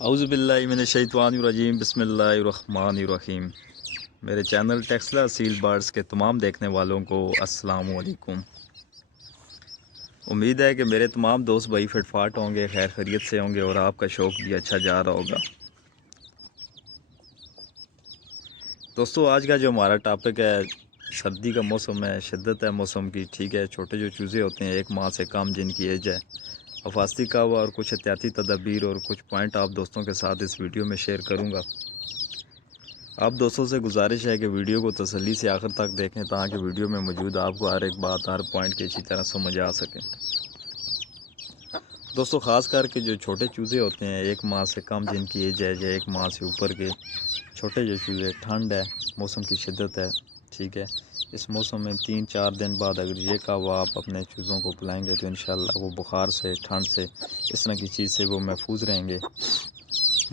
اعوذ باللہ من الشیطان الرجیم بسم اللہ الرحمن الرحیم۔ میرے چینل ٹیکسلا سیل برڈز کے تمام دیکھنے والوں کو السلام علیکم۔ امید ہے کہ میرے تمام دوست بھائی فٹ فاٹ ہوں گے، خیر خیریت سے ہوں گے اور آپ کا شوق بھی اچھا جا رہا ہوگا۔ دوستو آج کا جو ہمارا ٹاپک ہے، سردی کا موسم ہے، شدت ہے موسم کی، ٹھیک ہے۔ چھوٹے جو چوزے ہوتے ہیں 1 ماہ سے کم جن کی ایج ہے، حفاظتی قہوہ اور کچھ احتیاطی تدابیر اور کچھ پوائنٹ آپ دوستوں کے ساتھ اس ویڈیو میں شیئر کروں گا۔ آپ دوستوں سے گزارش ہے کہ ویڈیو کو تسلی سے آخر تک دیکھیں تاکہ ویڈیو میں موجود آپ کو ہر ایک بات، ہر پوائنٹ کی اچھی طرح سمجھ آ سکے۔ دوستو خاص کر کے جو چھوٹے چوزے ہوتے ہیں 1 ماہ سے کم جن کی ایج ہے، یا 1 ماہ سے اوپر کے چھوٹے جو چوزے، ٹھنڈ ہے، موسم کی شدت ہے، ٹھیک ہے۔ اس موسم میں 3-4 دن بعد اگر یہ قہوہ آپ اپنے چوزوں کو پلائیں گے تو انشاءاللہ وہ بخار سے، ٹھنڈ سے، اس طرح کی چیز سے وہ محفوظ رہیں گے۔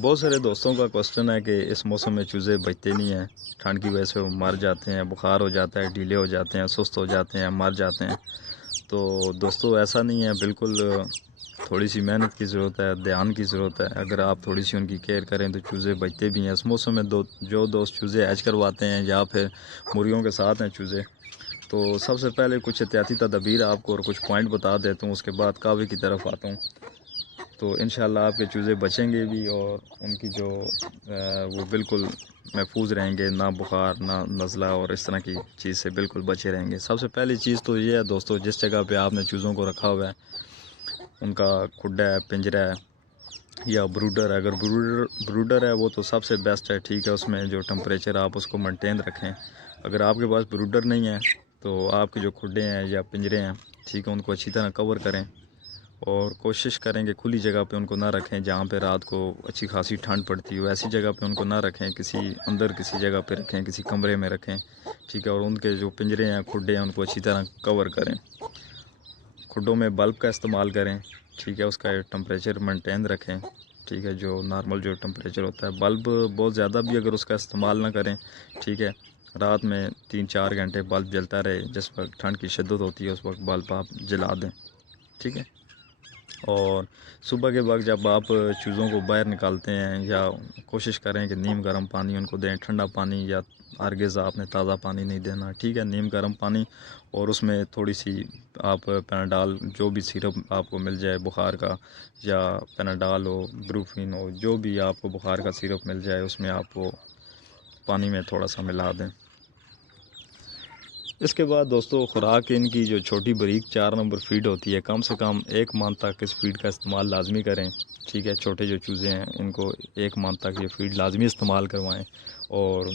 بہت سارے دوستوں کا کوسچن ہے کہ اس موسم میں چوزے بچتے نہیں ہیں، ٹھنڈ کی وجہ سے وہ مر جاتے ہیں، بخار ہو جاتا ہے، ڈھیلے ہو جاتے ہیں، سست ہو جاتے ہیں، مر جاتے ہیں۔ تو دوستو ایسا نہیں ہے، بالکل تھوڑی سی محنت کی ضرورت ہے، دھیان کی ضرورت ہے۔ اگر آپ تھوڑی سی ان کی کیئر کریں تو چوزے بچتے بھی ہیں۔ اس موسم میں جو دوست چوزے ہیچ کرواتے ہیں یا پھر مرغیوں کے ساتھ ہیں چوزے، تو سب سے پہلے کچھ احتیاطی تدابیر آپ کو اور کچھ پوائنٹ بتا دیتا ہوں، اس کے بعد قہوے کی طرف آتا ہوں۔ تو انشاءاللہ آپ کے چوزے بچیں گے بھی اور ان کی جو وہ بالکل محفوظ رہیں گے، نہ بخار، نہ نزلہ اور اس طرح کی چیز سے بالکل بچے رہیں گے۔ سب سے پہلی چیز تو یہ ہے دوستو، جس جگہ پہ آپ نے چوزوں کو رکھا ہوا ہے ان کا کھڈا ہے، پنجرہ ہے یا بروڈر ہے۔ اگر بروڈر ہے وہ تو سب سے بیسٹ ہے، ٹھیک ہے۔ اس میں جو ٹمپریچر آپ اس کو مینٹین رکھیں۔ اگر آپ کے پاس بروڈر نہیں ہے تو آپ کے جو کھڈے ہیں یا پنجرے ہیں، ٹھیک ہے، ان کو اچھی طرح کور کریں اور کوشش کریں کہ کھلی جگہ پہ ان کو نہ رکھیں جہاں پہ رات کو اچھی خاصی ٹھنڈ پڑتی ہو۔ ایسی جگہ پہ ان کو نہ رکھیں، کسی جگہ پہ رکھیں، کسی کمرے میں رکھیں، ٹھیک ہے۔ اور ان کے جو پنجرے ہیں، کھڈے ہیں، ان کو اچھی طرح کور کریں۔ کھڈوں میں بلب کا استعمال کریں، ٹھیک ہے، اس کا ٹمپریچر مینٹین رکھیں، ٹھیک ہے، جو نارمل جو ٹمپریچر ہوتا ہے۔ بلب بہت زیادہ بھی اگر اس کا استعمال نہ کریں، ٹھیک ہے۔ رات میں 3-4 گھنٹے بلب جلتا رہے، جس وقت ٹھنڈ کی شدت ہوتی ہے اس وقت بلب آپ جلا دیں، ٹھیک ہے۔ اور صبح کے وقت جب آپ چوزوں کو باہر نکالتے ہیں یا کوشش کریں کہ نیم گرم پانی ان کو دیں، ٹھنڈا پانی یا ہرگز آپ نے تازہ پانی نہیں دینا، ٹھیک ہے۔ نیم گرم پانی اور اس میں تھوڑی سی آپ پیناڈال، جو بھی سیرپ آپ کو مل جائے بخار کا، یا پیناڈال ہو، بروفین ہو، جو بھی آپ کو بخار کا سیرپ مل جائے اس میں آپ وہ پانی میں تھوڑا سا ملا دیں۔ اس کے بعد دوستو خوراک ان کی جو چھوٹی بریک 4 نمبر فیڈ ہوتی ہے، کم سے کم 1 ماہ تک اس فیڈ کا استعمال لازمی کریں، ٹھیک ہے۔ چھوٹے جو چوزے ہیں ان کو 1 ماہ تک یہ فیڈ لازمی استعمال کروائیں۔ اور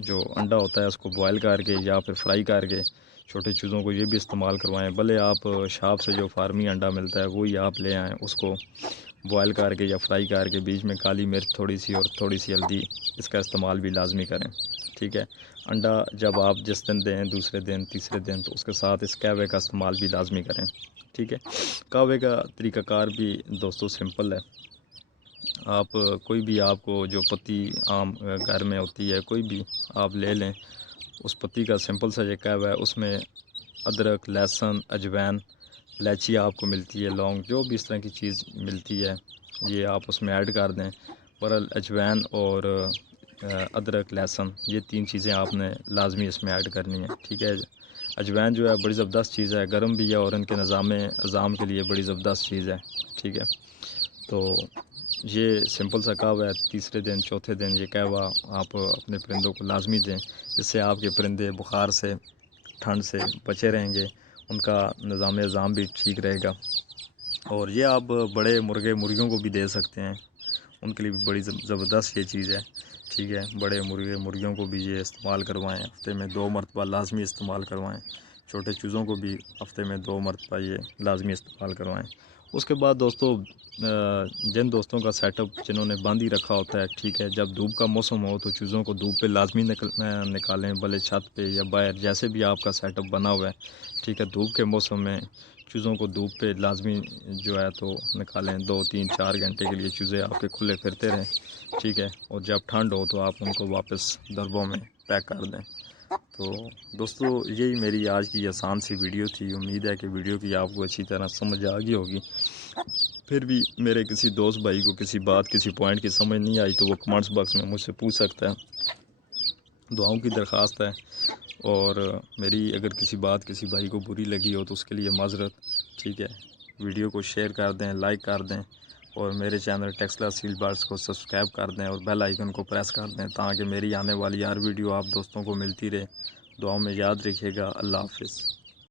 جو انڈا ہوتا ہے اس کو بوائل کر کے یا پھر فرائی کر کے چھوٹے چوزوں کو یہ بھی استعمال کروائیں۔ بھلے آپ شاپ سے جو فارمی انڈا ملتا ہے وہی آپ لے آئیں، اس کو بوائل کر کے یا فرائی کر کے بیچ میں کالی مرچ تھوڑی سی اور تھوڑی سی ہلدی، اس کا استعمال بھی لازمی کریں، ٹھیک ہے۔ انڈا جب آپ جس دن دیں، دوسرے دن، تیسرے دن، تو اس کے ساتھ اس قہوے کا استعمال بھی لازمی کریں، ٹھیک ہے۔ قہوے کا طریقہ کار بھی دوستو سمپل ہے۔ آپ کوئی بھی، آپ کو جو پتی عام گھر میں ہوتی ہے کوئی بھی آپ لے لیں، اس پتی کا سمپل سا یہ قہوہ ہے، اس میں ادرک، لہسن، اجوائن، الائچی آپ کو ملتی ہے، لونگ، جو بھی اس طرح کی چیز ملتی ہے یہ آپ اس میں ایڈ کر دیں۔ برل اجوائن اور ادرک، لہسن، یہ 3 چیزیں آپ نے لازمی اس میں ایڈ کرنی ہے، ٹھیک ہے۔ اجوائن جو ہے بڑی زبردست چیز ہے، گرم بھی ہے اور ان کے نظام عظام کے لیے بڑی زبردست چیز ہے، ٹھیک ہے۔ تو یہ سمپل سا قہوہ ہے، تیسرے دن، چوتھے دن یہ قہوہ آپ اپنے پرندوں کو لازمی دیں، اس سے آپ کے پرندے بخار سے، ٹھنڈ سے بچے رہیں گے، ان کا نظام عظام بھی ٹھیک رہے گا۔ اور یہ آپ بڑے مرغیوں کو بھی دے سکتے ہیں، ان کے لیے بھی بڑی زبردست یہ چیز ہے، ٹھیک ہے۔ بڑے مرغیوں کو بھی یہ استعمال کروائیں، ہفتے میں 2 مرتبہ لازمی استعمال کروائیں۔ چھوٹے چوزوں کو بھی ہفتے میں 2 مرتبہ یہ لازمی استعمال کروائیں۔ اس کے بعد دوستو جن دوستوں کا سیٹ اپ جنہوں نے باندھ ہی رکھا ہوتا ہے، ٹھیک ہے، جب دھوپ کا موسم ہو تو چوزوں کو دھوپ پہ لازمی نکالیں، بھلے چھت پہ یا باہر، جیسے بھی آپ کا سیٹ اپ بنا ہوا ہے، ٹھیک ہے۔ دھوپ کے موسم میں چوزوں کو دھوپ پہ لازمی جو ہے تو نکالیں، 2-3-4 گھنٹے کے لیے چوزے آپ کے کھلے پھرتے رہیں، ٹھیک ہے۔ اور جب ٹھنڈ ہو تو آپ ان کو واپس دربوں میں پیک کر دیں۔ تو دوستو یہی میری آج کی آسان سی ویڈیو تھی، امید ہے کہ ویڈیو کی آپ کو اچھی طرح سمجھ آ گئی ہوگی۔ پھر بھی میرے کسی دوست بھائی کو کسی بات کسی پوائنٹ کی سمجھ نہیں آئی تو وہ کمنٹس باکس میں مجھ سے پوچھ سکتا ہے، دعاؤں کی درخواست ہے۔ اور میری اگر کسی بات کسی بھائی کو بری لگی ہو تو اس کے لیے معذرت، ٹھیک ہے۔ ویڈیو کو شیئر کر دیں، لائک کر دیں، اور میرے چینل ٹیکسلا سیل برڈس کو سبسکرائب کر دیں اور بیل آئیکن کو پریس کر دیں تاکہ میری آنے والی ہر ویڈیو آپ دوستوں کو ملتی رہے۔ دعاؤں میں یاد رکھیے گا۔ اللہ حافظ۔